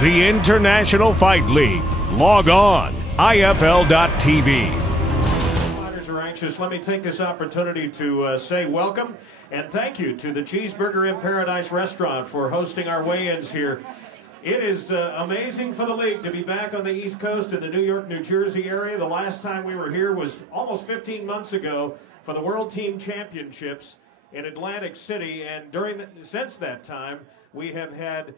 the International Fight League. Log on, IFL.tv. Fighters are anxious. Let me take this opportunity to say welcome and thank you to the Cheeseburger in Paradise restaurant for hosting our weigh-ins here. It is amazing for the league to be back on the East Coast in the New York, New Jersey area. The last time we were here was almost 15 months ago for the World Team Championships in Atlantic City, and since that time we have had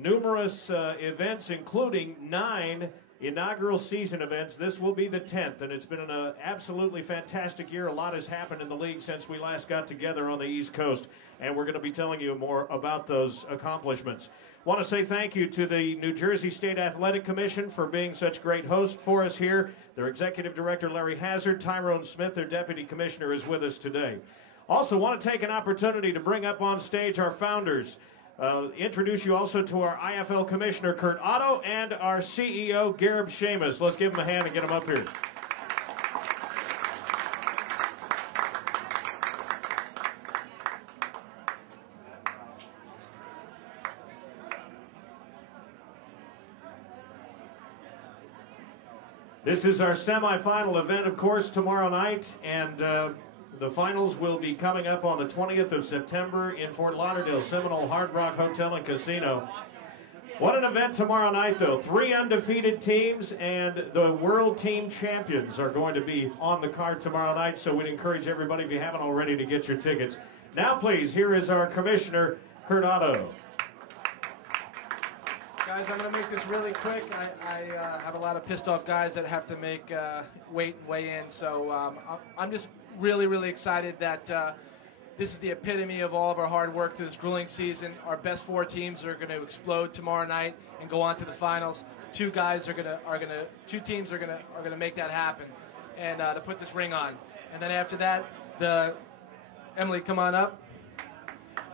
numerous events, including 9 inaugural season events. This will be the 10th, and it's been an absolutely fantastic year. A lot has happened in the league since we last got together on the East Coast, and we're going to be telling you more about those accomplishments. Want to say thank you to the New Jersey State Athletic Commission for being such great host for us here. Their Executive Director, Larry Hazard, Tyrone Smith, their Deputy Commissioner, is with us today. Also want to take an opportunity to bring up on stage our founders. Introduce you also to our IFL Commissioner, Kurt Otto, and our CEO, Garib Sheamus. Let's give them a hand and get them up here. This is our semifinal event, of course, tomorrow night, and the finals will be coming up on the 20th of September in Fort Lauderdale, Seminole Hard Rock Hotel and Casino. What an event tomorrow night, though. 3 undefeated teams and the World Team Champions are going to be on the card tomorrow night, so we'd encourage everybody, if you haven't already, to get your tickets. Now, please, here is our Commissioner, Kurt Otto. Guys, I'm going to make this really quick. I have a lot of pissed off guys that have to make weight and weigh in, so I'm just really excited that this is the epitome of all of our hard work through this grueling season. Our best 4 teams are going to explode tomorrow night and go on to the finals. 2 teams are going to make that happen and to put this ring on. And then after that, Emily, come on up.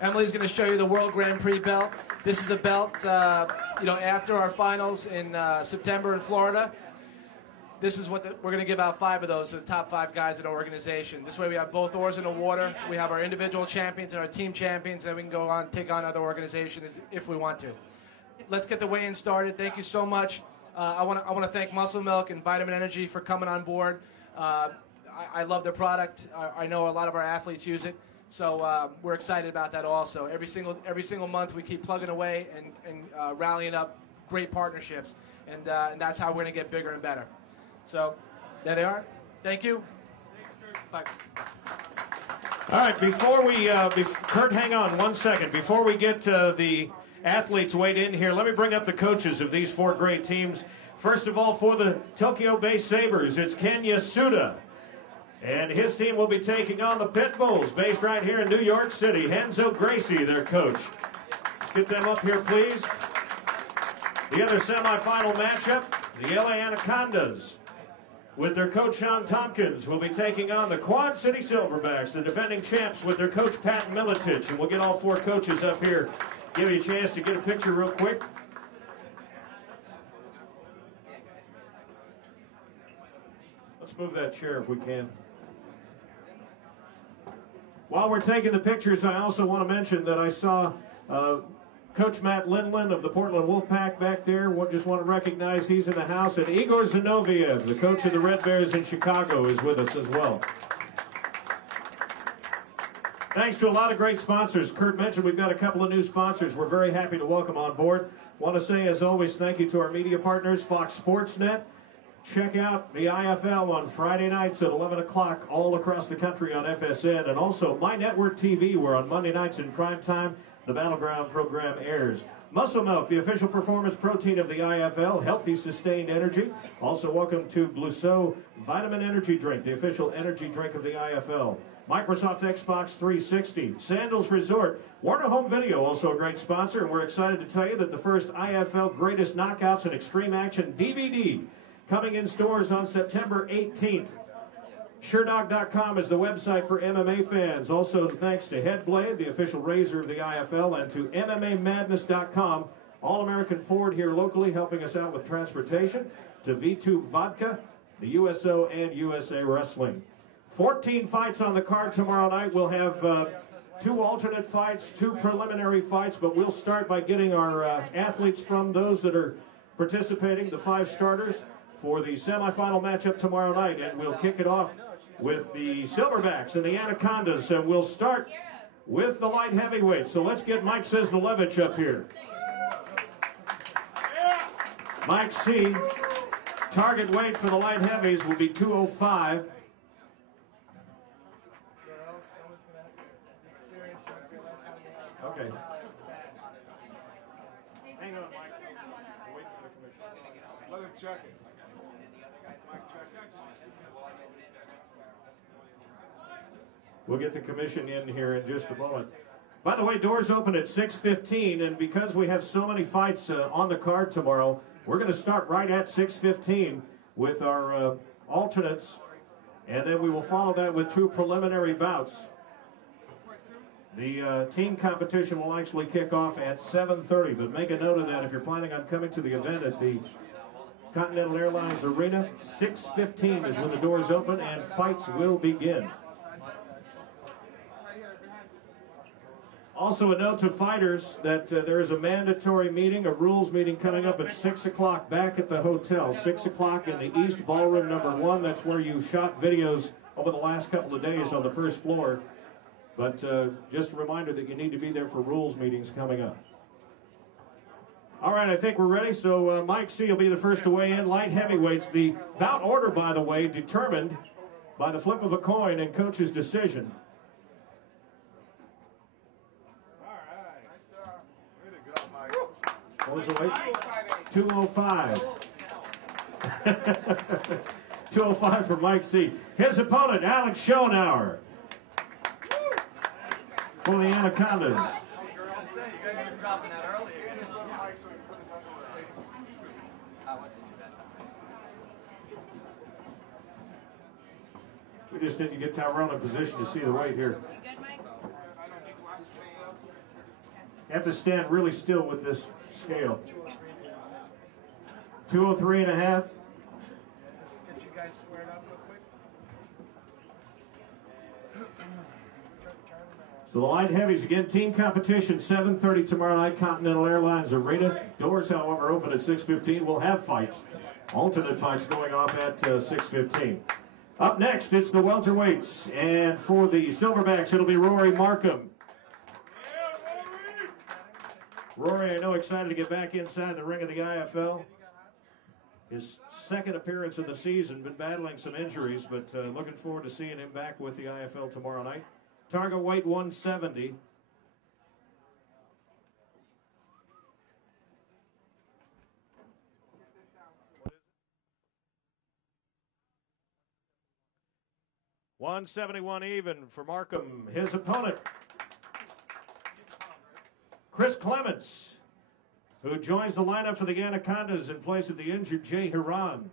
Emily's going to show you the World Grand Prix belt. This is the belt, after our finals in September in Florida. This is what we're going to give out 5 of those to the top 5 guys in our organization. This way we have both oars in the water. We have our individual champions and our team champions, and then we can go on take on other organizations if we want to. Let's get the weigh-in started. Thank you so much. I want to thank Muscle Milk and Vitamin Energy for coming on board. I love their product. I know a lot of our athletes use it. So we're excited about that also. Every single month we keep plugging away and rallying up great partnerships, and that's how we're going to get bigger and better. So there they are. Thank you. Thanks, Kurt. Bye. All right, before we, Kurt, hang on 1 second. Before we get the athletes weighed in here, let me bring up the coaches of these 4 great teams. First of all, for the Tokyo-based Sabres, it's Ken Yasuda. And his team will be taking on the Pit Bulls, based right here in New York City. Henzo Gracie, their coach. Let's get them up here, please. The other semifinal matchup, the LA Anacondas, with their coach Sean Tompkins, will be taking on the Quad City Silverbacks, the defending champs, with their coach Pat Militich. And we'll get all 4 coaches up here. Give you a chance to get a picture real quick. Let's move that chair if we can. While we're taking the pictures, I also want to mention that I saw Coach Matt Lindland of the Portland Wolfpack back there. Just want to recognize he's in the house. And Igor Zinoviev, the coach of the Red Bears in Chicago, is with us as well. Thanks to a lot of great sponsors. Kurt mentioned we've got a couple of new sponsors we're very happy to welcome on board. Want to say, as always, thank you to our media partners, Fox Sports Net. Check out the IFL on Friday nights at 11 o'clock all across the country on FSN. And also My Network TV, where on Monday nights in prime time, the Battleground program airs. Muscle Milk, the official performance protein of the IFL, healthy, sustained energy. Also welcome to Blueso Vitamin Energy Drink, the official energy drink of the IFL. Microsoft Xbox 360, Sandals Resort, Warner Home Video, also a great sponsor. And we're excited to tell you that the first IFL Greatest Knockouts and Extreme Action DVD coming in stores on September 18th. SureDog.com is the website for MMA fans. Also, thanks to Headblade, the official razor of the IFL, and to MMAMadness.com, All-American Ford here locally helping us out with transportation, to V2 Vodka, the USO, and USA Wrestling. 14 fights on the card tomorrow night. We'll have 2 alternate fights, 2 preliminary fights, but we'll start by getting our athletes from those that are participating, the 5 starters, for the semifinal matchup tomorrow night. And we'll kick it off with the Silverbacks and the Anacondas, and we'll start with the light heavyweights. So let's get Mike Cisnelevich up here. Mike C. Target weight for the light heavies will be 205. Okay. Hang on, Mike. We're waiting for the commission. Let him check it. Mike, check it. We'll get the commission in here in just a moment. By the way, doors open at 6:15, and because we have so many fights on the card tomorrow, we're going to start right at 6:15 with our alternates, and then we will follow that with 2 preliminary bouts. The team competition will actually kick off at 7:30, but make a note of that if you're planning on coming to the event at the Continental Airlines Arena. 6:15 is when the doors open and fights will begin. Also a note to fighters that there is a mandatory meeting, a rules meeting coming up at 6 o'clock back at the hotel. 6 o'clock in the East Ballroom #1. That's where you shot videos over the last couple of days on the first floor. But just a reminder that you need to be there for rules meetings coming up. All right, I think we're ready. So Mike C. will be the first to weigh in. Light heavyweights. The bout order, by the way, determined by the flip of a coin and coach's decision. What was the weight? 205. 205 for Mike C. His opponent, Alex Schonauer, for the Anacondas. We just need to get Tyrone in position to see the weight here. You have to stand really still with this scale. 203 and a half. Let's get you guys squared up real quick. So the light heavies, again, team competition, 7:30 tomorrow night, Continental Airlines Arena. Doors, however, open at 6:15. We'll have fights, alternate fights going off at 6:15. Up next, it's the welterweights. And for the Silverbacks, it'll be Rory Markham. Rory, I know, excited to get back inside the ring of the IFL. His second appearance of the season, been battling some injuries, but looking forward to seeing him back with the IFL tomorrow night. Target weight 170. $171 even for Markham. His opponent, Chris Clements, who joins the lineup for the Anacondas in place of the injured Jay Hiran.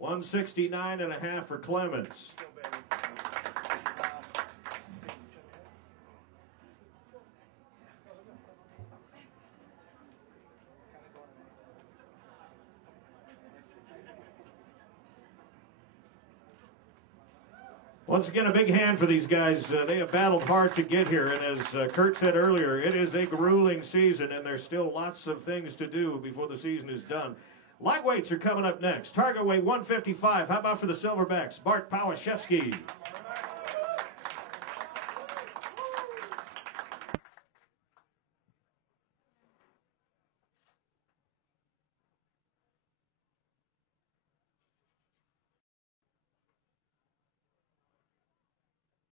$169.5 for Clements. Once again, a big hand for these guys. They have battled hard to get here, and as Kurt said earlier, it is a grueling season, and there's still lots of things to do before the season is done. Lightweights are coming up next. Target weight 155. How about for the Silverbacks? Bart Pawaszewski.